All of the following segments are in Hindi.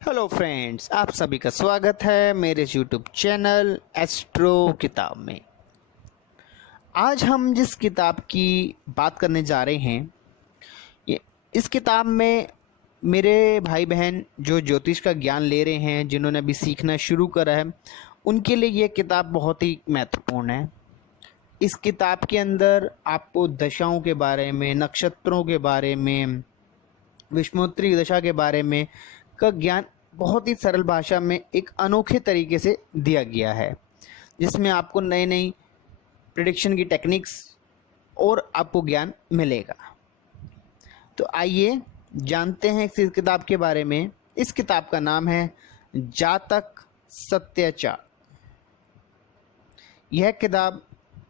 हेलो फ्रेंड्स, आप सभी का स्वागत है मेरे यूट्यूब चैनल एस्ट्रो किताब में। आज हम जिस किताब की बात करने जा रहे हैं, इस किताब में मेरे भाई बहन जो ज्योतिष का ज्ञान ले रहे हैं, जिन्होंने अभी सीखना शुरू करा है, उनके लिए ये किताब बहुत ही महत्वपूर्ण है। इस किताब के अंदर आपको दशाओं के बारे में, नक्षत्रों के बारे में, विषमोत्तरी दशा के बारे में का ज्ञान बहुत ही सरल भाषा में एक अनोखे तरीके से दिया गया है, जिसमें आपको नई नई प्रिडिक्शन की टेक्निक्स और आपको ज्ञान मिलेगा। तो आइए जानते हैं इस किताब के बारे में। इस किताब का नाम है जातक सत्याचार। यह किताब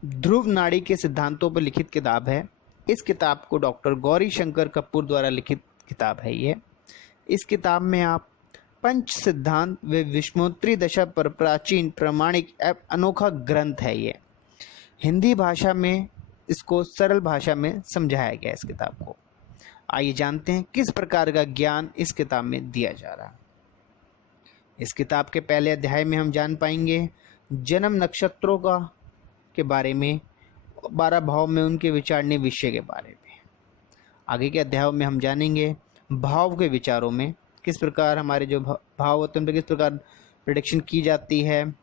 ध्रुव नाड़ी के सिद्धांतों पर लिखित किताब है। इस किताब को डॉक्टर गौरी शंकर कपूर द्वारा लिखित किताब है ये। इस किताब में आप पंच सिद्धांत व विषमोत्तरी दशा पर प्राचीन प्रामाणिक अनोखा ग्रंथ है ये। हिंदी भाषा में इसको सरल भाषा में समझाया गया इस किताब को। आइए जानते हैं किस प्रकार का ज्ञान इस किताब में दिया जा रहा है। इस किताब के पहले अध्याय में हम जान पाएंगे जन्म नक्षत्रों के बारे में, 12 भाव में उनके विचारने विषय के बारे में। आगे के अध्यायों में हम जानेंगे भाव के विचारों में किस प्रकार हमारे जो भाव होते हैं उन पर किस प्रकार प्रेडिक्शन की जाती है।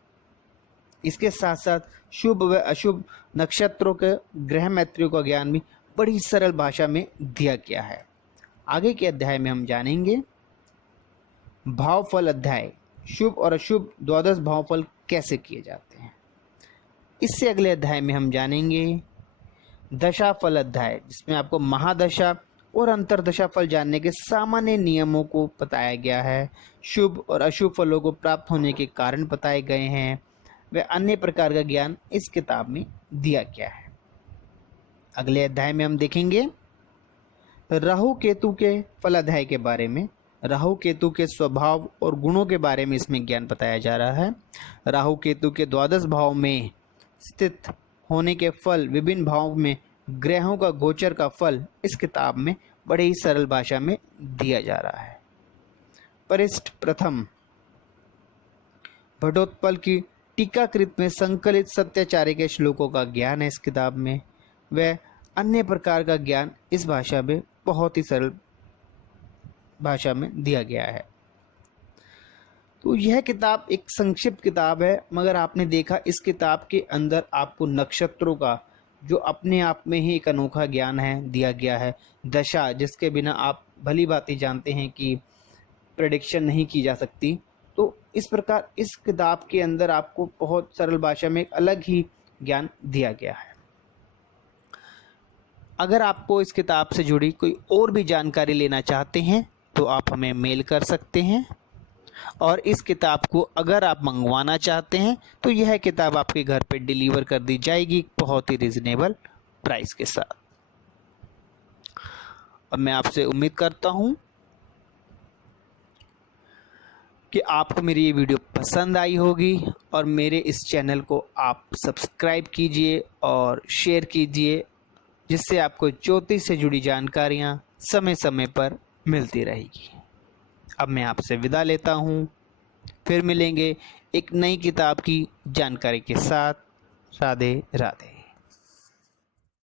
इसके साथ साथ शुभ व अशुभ नक्षत्रों के ग्रह मैत्रियों का ज्ञान भी बड़ी सरल भाषा में दिया गया है। आगे के अध्याय में हम जानेंगे भाव फल अध्याय, शुभ और अशुभ द्वादश भाव फल कैसे किए जाते हैं। इससे अगले अध्याय में हम जानेंगे दशा फल अध्याय, जिसमें आपको महादशा और अंतरदशा फल जानने के सामान्य नियमों को बताया गया है। शुभ और अशुभ फलों को प्राप्त होने के कारण बताए गए हैं। व अन्य प्रकार का ज्ञान इस किताब में दिया गया है। अगले अध्याय में हम देखेंगे राहु केतु के फल अध्याय के बारे में। राहु केतु के स्वभाव और गुणों के बारे में इसमें ज्ञान बताया जा रहा है। राहु केतु के द्वादश भाव में स्थित होने के फल, विभिन्न भाव में ग्रहों का गोचर का फल इस किताब में बड़े ही सरल भाषा में दिया जा रहा है। परिशिष्ट प्रथम भट्टोत्पल की टीकाकृत में संकलित सत्याचार्य के श्लोकों का ज्ञान है इस किताब में। वह अन्य प्रकार का ज्ञान इस भाषा में बहुत ही सरल भाषा में दिया गया है। तो यह किताब एक संक्षिप्त किताब है, मगर आपने देखा इस किताब के अंदर आपको नक्षत्रों का जो अपने आप में ही एक अनोखा ज्ञान है दिया गया है। दशा, जिसके बिना आप भली भांति जानते हैं कि प्रेडिक्शन नहीं की जा सकती। तो इस प्रकार इस किताब के अंदर आपको बहुत सरल भाषा में एक अलग ही ज्ञान दिया गया है। अगर आपको इस किताब से जुड़ी कोई और भी जानकारी लेना चाहते हैं तो आप हमें मेल कर सकते हैं, और इस किताब को अगर आप मंगवाना चाहते हैं तो यह किताब आपके घर पे डिलीवर कर दी जाएगी बहुत ही रिजनेबल प्राइस के साथ। और मैं आपसे उम्मीद करता हूं कि आपको मेरी ये वीडियो पसंद आई होगी, और मेरे इस चैनल को आप सब्सक्राइब कीजिए और शेयर कीजिए, जिससे आपको ज्योतिष से जुड़ी जानकारियां समय समय पर मिलती रहेगी। अब मैं आपसे विदा लेता हूँ। फिर मिलेंगे एक नई किताब की जानकारी के साथ। राधे राधे।